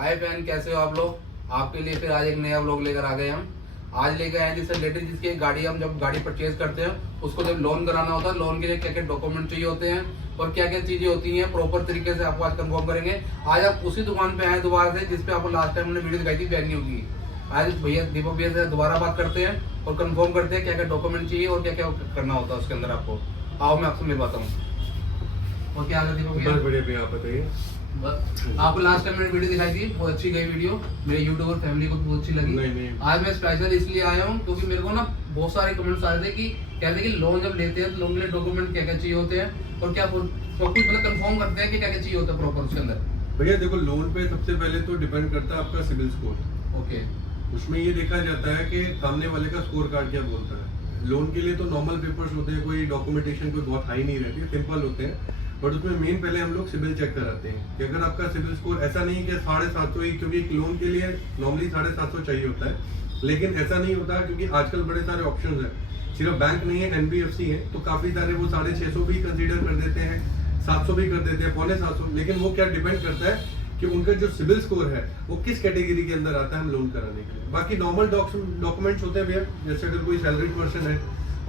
हाय fan, कैसे हो आप लोग। आपके लिए फिर आज एक नया व्लॉग लेकर आ गए हम। आज लेकर आए जिससे रिलेटेड जिसकी गाड़ी हम जब गाड़ी परचेज करते हैं उसको जब लोन कराना होता है, लोन के लिए क्या क्या डॉक्यूमेंट चाहिए होते हैं और क्या क्या चीजें होती हैं, प्रॉपर तरीके से आपको आज कंफर्म करेंगे। आज आप उसी दुकान पे आए दोबारा से जिसपे आपको लास्ट टाइम हमने वीडियो दिखाई थी वेन्यू की। आज भैया दीपक भैया से दोबारा बात करते हैं और कंफर्म करते हैं क्या क्या डॉक्यूमेंट चाहिए और क्या क्या करना होता है उसके अंदर। आपको आओ मैं आपसे मिलवाता हूँ। और क्या दीपक भैया? बढ़िया भैया, आप बताइए। आपको लास्ट टाइम मैंने वीडियो दिखाई थी, बहुत अच्छी गई वीडियो, मेरे यूट्यूब और फैमिली को बहुत अच्छी लगी। नहीं। आज मैं स्पेशल इसलिए आया हूँ क्योंकि मेरे को ना बहुत सारे कमेंट्स आ रहे थे कि कहते हैं कि लोन जब लेते हैं तो लोन के लिए डॉक्यूमेंट क्या क्या चाहिए होते हैं और क्या सब कुछ मतलब कंफर्म करते हैं कि क्या क्या चाहिए होता है प्रॉपर उसके अंदर। भैया देखो, लोन पे सबसे पहले तो डिपेंड करता है आपका सिविल स्कोर। ओके। उसमें ये देखा जाता है कि सामने वाले का स्कोर कार्ड क्या बोलता है। लोन के लिए तो नॉर्मल पेपर्स होते हैं, कोई डॉक्यूमेंटेशन कोई बहुत हाई नहीं रहती है, सिंपल होते हैं। बट उसमें मेन पहले हम लोग सिविल चेक कराते हैं कि अगर आपका सिविल स्कोर ऐसा नहीं कि 750 ही, क्योंकि एक लोन के लिए नॉर्मली 750 चाहिए होता है, लेकिन ऐसा नहीं होता क्योंकि आजकल बड़े सारे ऑप्शन है। सिर्फ बैंक नहीं है, NBFC है, तो काफी सारे वो 650 भी कंसीडर कर देते हैं, 700 भी कर देते हैं, 750। लेकिन वो क्या डिपेंड करता है कि उनका जो सिविल स्कोर है वो किस कैटेगरी के अंदर आता है हम लोन कराने के लिए। बाकी नॉर्मल डॉक्यूमेंट्स होते हैं भैया, जैसे अगर कोई सैलरी पर्सन है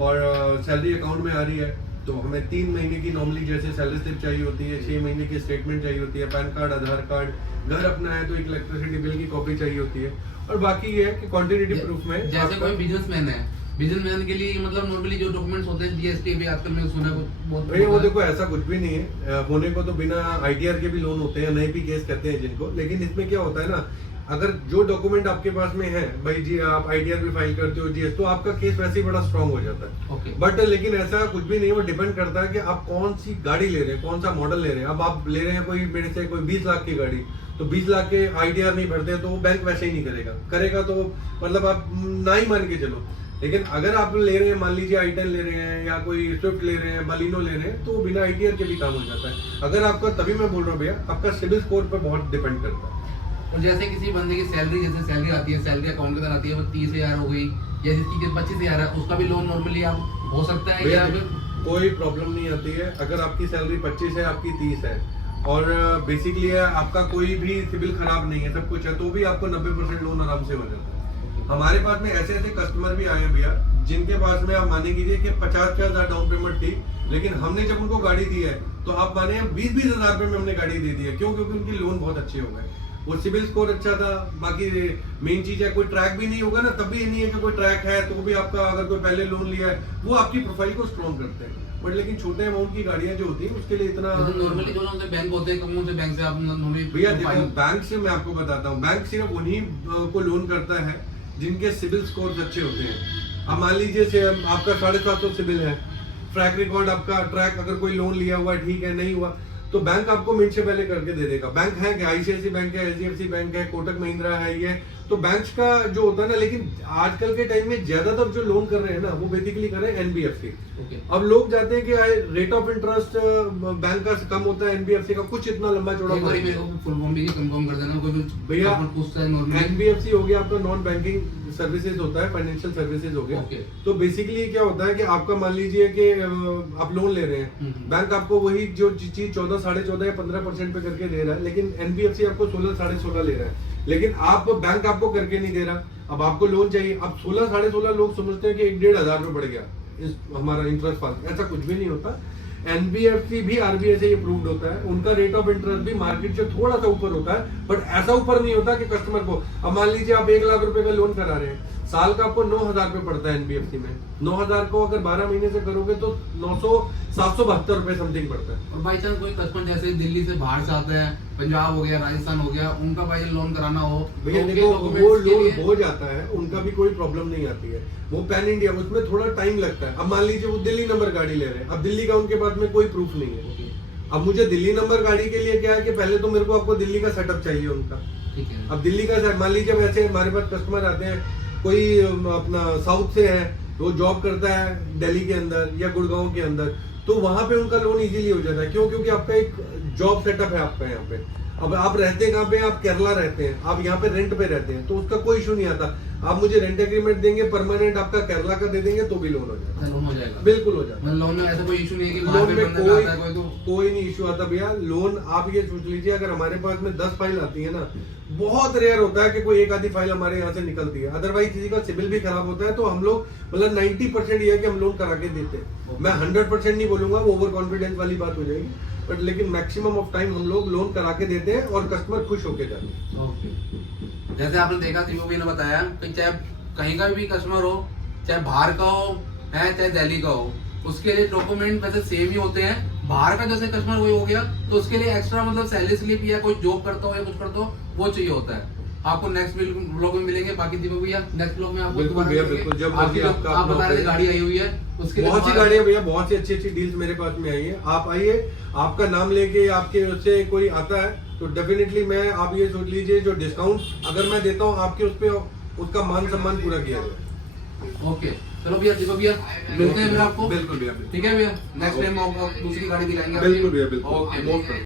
और सैलरी अकाउंट में आ रही है तो हमें 3 महीने की नॉर्मली जैसे सैलरी स्लिप चाहिए होती है, 6 महीने की स्टेटमेंट चाहिए होती है, पैन कार्ड, आधार कार्ड, घर अपना है तो एक इलेक्ट्रिसिटी बिल की कॉपी चाहिए होती है। और बाकी ये है कि कॉन्टिन्यूटी प्रूफ में जैसे कोई बिजनेसमैन है, बिजनेसमैन के लिए मतलब नॉर्मली जो डॉक्यूमेंट्स होते हैं GST भी आजकल मैंने सुना है बहुत। भैया वो देखो ऐसा कुछ भी नहीं है, होने को तो बिना ITR के भी लोन होते हैं, नए भी केस कहते हैं जिनको। लेकिन इसमें क्या होता है ना, अगर जो डॉक्यूमेंट आपके पास में है भाई जी, आप ITR भी फाइल करते हो, GS, तो आपका केस वैसे ही बड़ा स्ट्रांग हो जाता है। ओके। बट लेकिन ऐसा कुछ भी नहीं, वो डिपेंड करता है कि आप कौन सी गाड़ी ले रहे हैं, कौन सा मॉडल ले रहे हैं। अब आप ले रहे हैं कोई मेरे से कोई 20 लाख की गाड़ी, तो 20 लाख के ITR नहीं भरते तो वो बैंक वैसे ही नहीं करेगा तो मतलब आप ना ही मान के चलो। लेकिन अगर आप ले रहे हैं, मान लीजिए i10 ले रहे हैं या कोई स्विफ्ट ले रहे हैं, बलिनो ले रहे हैं, तो बिना ITR के भी काम हो जाता है। अगर आपका, तभी मैं बोल रहा हूँ भैया, आपका सिविल स्कोर पर बहुत डिपेंड करता है। और जैसे किसी बंदे की सैलरी, जैसे सैलरी आती है, सैलरी अकाउंट के अंदर आती है, वो 30,000 हो गई या जिसकी 25,000 है, उसका भी लोन नॉर्मली आप हो सकता है या फिर कोई प्रॉब्लम नहीं आती है। अगर आपकी सैलरी 25 है, आपकी 30 है और बेसिकली आपका कोई भी सिविल खराब नहीं है, सब कुछ है, तो भी आपको 90% लोन आराम से हो जाता है। हमारे पास में ऐसे ऐसे कस्टमर भी आए हैं भैया जिनके पास में आप माने कीजिए कि 50,000 डाउन पेमेंट थी, लेकिन हमने जब उनको गाड़ी दी है तो आप माने 20-20 हजार रुपए में हमने गाड़ी दे दी है। क्यों? क्योंकि उनकी लोन बहुत अच्छे हो गए, वो सिविल स्कोर अच्छा था। बाकी मेन चीज है, कोई ट्रैक भी नहीं होगा ना, तब भी नहीं है कि कोई ट्रैक है तो भी आपका, अगर कोई पहले लोन लिया है, वो आपकी प्रोफाइल को स्ट्रॉन्ग करते हैं। बट लेकिन छोटे अमाउंट की गाड़ियां जो होती है उसके लिए इतना नॉर्मली जो ना बैंक होते हैं, कौन से बैंक से आप नॉर्मली? भैया देखो, बैंक से मैं आपको बताता हूँ, बैंक सिर्फ उन्हीं को लोन करता है जिनके सिविल स्कोर अच्छे होते हैं। अब मान लीजिए आपका 750 सिविल है, ट्रैक रिकॉर्ड आपका, ट्रैक अगर कोई लोन लिया हुआ ठीक है, नहीं हुआ तो बैंक आपको मिनट से पहले करके दे देगा। बैंक है कि ICICI बैंक है, HDFC बैंक है, कोटक महिंद्रा है, ये तो बैंक्स का जो होता है ना। लेकिन आजकल के टाइम में ज्यादातर जो लोन कर रहे हैं ना, वो बेसिकली कर रहे हैं NBFC। अब लोग जाते हैं कि रेट ऑफ इंटरेस्ट बैंक का कम होता है, NBFC का कुछ इतना लंबा चौड़ा। फुल फॉर्म भी कंफर्म कर देना कोई भैया, पूछता है। NBFC हो गया आपका नॉन बैंकिंग सर्विसेज होता है, फाइनेंशियल सर्विसेज हो गया। तो बेसिकली क्या होता है कि आपका मान लीजिए कि आप लोन ले रहे हैं, बैंक आपको वही जो चीज 14, 14.5 या 15% पे करके दे रहा है, लेकिन NBFC आपको 16, 16.5 ले रहा है। लेकिन आप बैंक आपको करके नहीं दे रहा। अब आपको लोन चाहिए, अब 16, 16.5 लोग समझते हैं कि 1-1.5 हजार रुपए बढ़ गया हमारा इंटरेस्ट फास्ट। ऐसा कुछ भी नहीं होता। NBFC भी RBI से अप्रूव्ड होता है, उनका रेट ऑफ इंटरेस्ट भी मार्केट से थोड़ा सा ऊपर होता है, बट ऐसा ऊपर नहीं होता कि कस्टमर को, अब मान लीजिए आप 1 लाख रुपए का लोन करा रहे हैं, साल का आपको 9,000 रुपए पड़ता है NBFC में। 9,000 को अगर 12 महीने से करोगे तो 772 रुपए समथिंग पड़ता है। और बाई चांस कोई कस्टमर जैसे दिल्ली से बाहर से आता है, पंजाब हो गया, राजस्थान हो गया, उनका भाई लोन कराना हो, भैया देखो, वो लोन हो जाता है, उनका भी कोई प्रॉब्लम नहीं आती है। वो पैन इंडिया, उसमें थोड़ा टाइम लगता है। अब मान लीजिए वो दिल्ली नंबर गाड़ी ले रहे हैं, अब दिल्ली का उनके पास में कोई प्रूफ नहीं है। अब मुझे दिल्ली नंबर गाड़ी के लिए क्या है कि पहले तो मेरे को आपको दिल्ली का सेटअप चाहिए उनका। अब दिल्ली का, मान लीजिए वैसे हमारे पास कस्टमर आते हैं, कोई अपना साउथ से है, वो जॉब करता है दिल्ली के अंदर या गुड़गांव के अंदर, तो वहां पे उनका लोन इजीली हो जाता है। क्यों? क्योंकि आपका एक जॉब सेटअप है आपका यहाँ पे। अब आप रहते कहाँ पे, आप केरला रहते हैं, आप यहाँ पे रेंट पे रहते हैं, तो उसका कोई इशू नहीं आता। आप मुझे रेंट एग्रीमेंट देंगे, परमानेंट आपका केरला का दे देंगे तो भी लोन हो जाएगा। लोन हो जाएगा, बिल्कुल हो जाएगा। लोन में ऐसा कोई इशू नहीं है कि वहाँ लोन पे में बंदा आता है कोई तो कोई नहीं इशू आता भैया। लोन आप ये सोच लीजिए, अगर हमारे पास में 10 फाइल आती है ना, बहुत रेयर होता है कि कोई एक आधी फाइल हमारे यहाँ से निकलती है। अदरवाइज किसी का सिबिल भी खराब होता है तो हम लोग मतलब 90% ये है कि हम लोन करा के देते हैं। मैं 100% नहीं बोलूंगा, वो ओवर कॉन्फिडेंस वाली बात हो जाएगी, बट लेकिन मैक्सिमम ऑफ टाइम हम लोग लोन करा के देते हैं और कस्टमर खुश होके जाते हैं। ओके। जैसे आपने देखा शिवू भाई ने बताया कि चाहे कहीं का भी कस्टमर हो, चाहे बाहर का हो है चाहे दिल्ली का हो, उसके लिए डॉक्यूमेंट वैसे सेम ही होते हैं। बाहर का जैसे कस्टमर कोई हो गया तो उसके लिए एक्स्ट्रा मतलब सैलरी स्लिप या कोई जॉब करता हो या कुछ करता हो वो चाहिए होता है। आपको नेक्स्ट ब्लॉग में मिलेंगे। बाकी दीपक भैया नेक्स्ट ब्लॉग में आपको बिल्कुल भैया, बिल्कुल। जब आपकी मर्जी आपका आप बता रहे थे अपना गाड़ी आई हुई है, उसके लिए बहुत सी हमारा- गाड़ियां भैया, बहुत सी अच्छी अच्छी डील्स मेरे पास में आई है। आप आइए, आपका नाम लेके आपके उससे कोई आता है तो डेफिनेटली मैं, आप ये सोच लीजिए जो डिस्काउंट अगर मैं देता हूँ आपके उस पर, उसका मान सम्मान पूरा किया जाए। ओके चलो भैया, दीपक भैया मिलते हैं फिर आपको। बिल्कुल भैया, ठीक है भैया, नेक्स्ट टाइम आपको दूसरी गाड़ी दिलाएंगे। बिल्कुल भैया, बिल्कुल। ओके।